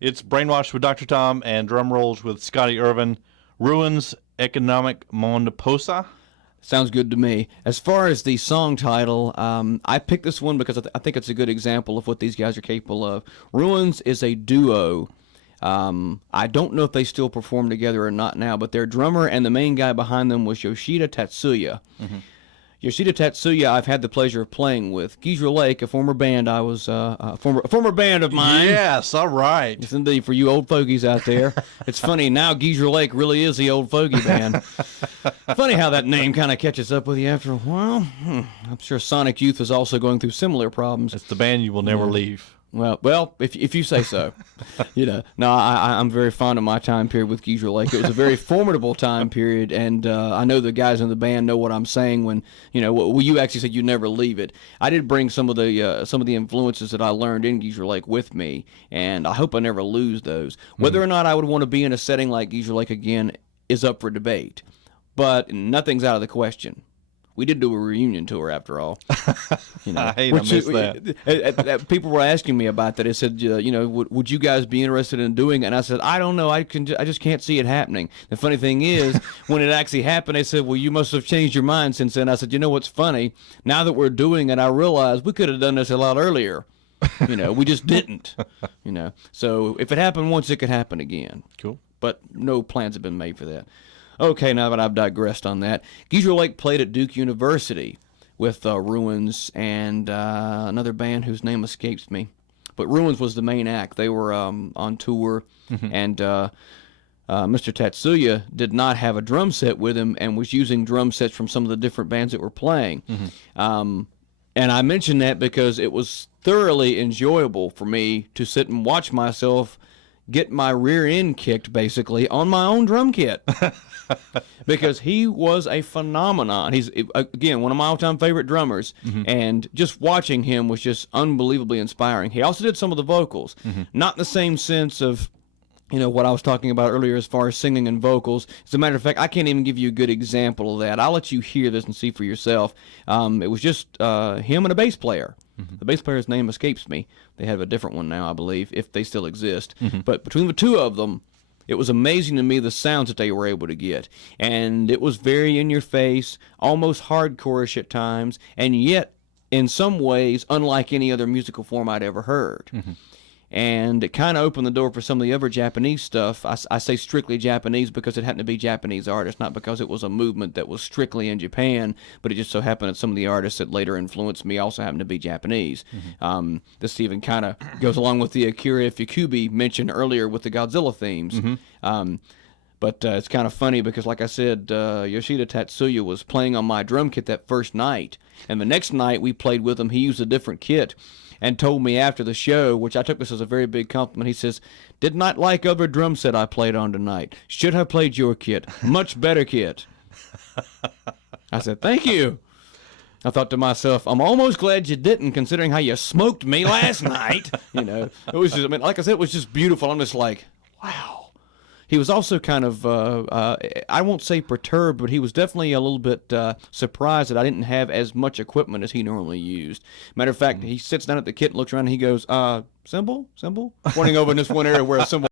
It's Brainwashed with Dr. Tom and Drum Rolls with Scotty Irving. Ruins Economic Mond Possa. Sounds good to me. As far as the song title, I picked this one because I think it's a good example of what these guys are capable of. Ruins is a duo. I don't know if they still perform together or not now, but their drummer and the main guy behind them was Yoshida Tatsuya. Mm-hmm. Yoshida Tatsuya, I've had the pleasure of playing with. Geezer Lake, a former band I was, a former band of mine. Yes, all right. Yes, indeed, for you old fogies out there. It's funny, now Geezer Lake really is the old fogey band. Funny how that name kind of catches up with you after a while. I'm sure Sonic Youth is also going through similar problems. It's the band you will never leave. Well, if you say so. No, I'm very fond of my time period with Geezer Lake. It was a very formidable time period, and I know the guys in the band know what I'm saying when, you actually said you never leave it. I did bring some of the influences that I learned in Geezer Lake with me, and I hope I never lose those. Whether or not I would want to be in a setting like Geezer Lake again is up for debate, but nothing's out of the question. We did do a reunion tour, after all. I missed that. People were asking me about that. They said, would you guys be interested in doing it? And I said, I don't know. I just can't see it happening. The funny thing is, when it actually happened, they said, well, you must have changed your mind since then. I said, you know what's funny? Now that we're doing it, I realize we could have done this a lot earlier. We just didn't. So if it happened once, it could happen again. Cool. But no plans have been made for that. Okay, now that I've digressed on that, Geezer Lake played at Duke University with Ruins and another band whose name escapes me. But Ruins was the main act. They were on tour, and Mr. Tatsuya did not have a drum set with him and was using drum sets from some of the different bands that were playing. And I mention that because it was thoroughly enjoyable for me to sit and watch myself get my rear end kicked, basically, on my own drum kit. Because he was a phenomenon. He's, again, one of my all-time favorite drummers, and just watching him was just unbelievably inspiring. He also did some of the vocals, not in the same sense of, what I was talking about earlier as far as singing and vocals. As a matter of fact, I can't even give you a good example of that. I'll let you hear this and see for yourself. It was just him and a bass player. The bass player's name escapes me. They have a different one now, I believe, if they still exist. But between the two of them, it was amazing to me the sounds that they were able to get. And it was very in-your-face, almost hardcore-ish at times, and yet, in some ways, unlike any other musical form I'd ever heard. And it kind of opened the door for some of the other Japanese stuff. I say strictly Japanese because it happened to be Japanese artists, not because it was a movement that was strictly in Japan, but it just so happened that some of the artists that later influenced me also happened to be Japanese. This even kind of goes along with the Akira Ifukube mentioned earlier with the Godzilla themes. But it's kind of funny because, like I said, Yoshida Tatsuya was playing on my drum kit that first night, and the next night we played with him. He used a different kit and told me after the show, which I took this as a very big compliment, he says, did not like other drum set I played on tonight. Should have played your kit. Much better kit. I said, thank you. I thought to myself, I'm almost glad you didn't, considering how you smoked me last night. It was just, like I said, it was just beautiful. I'm just like, wow. He was also kind of, I won't say perturbed, but he was definitely a little bit surprised that I didn't have as much equipment as he normally used. Matter of fact, he sits down at the kit and looks around and he goes, cymbal? Pointing over in this one area where a cymbal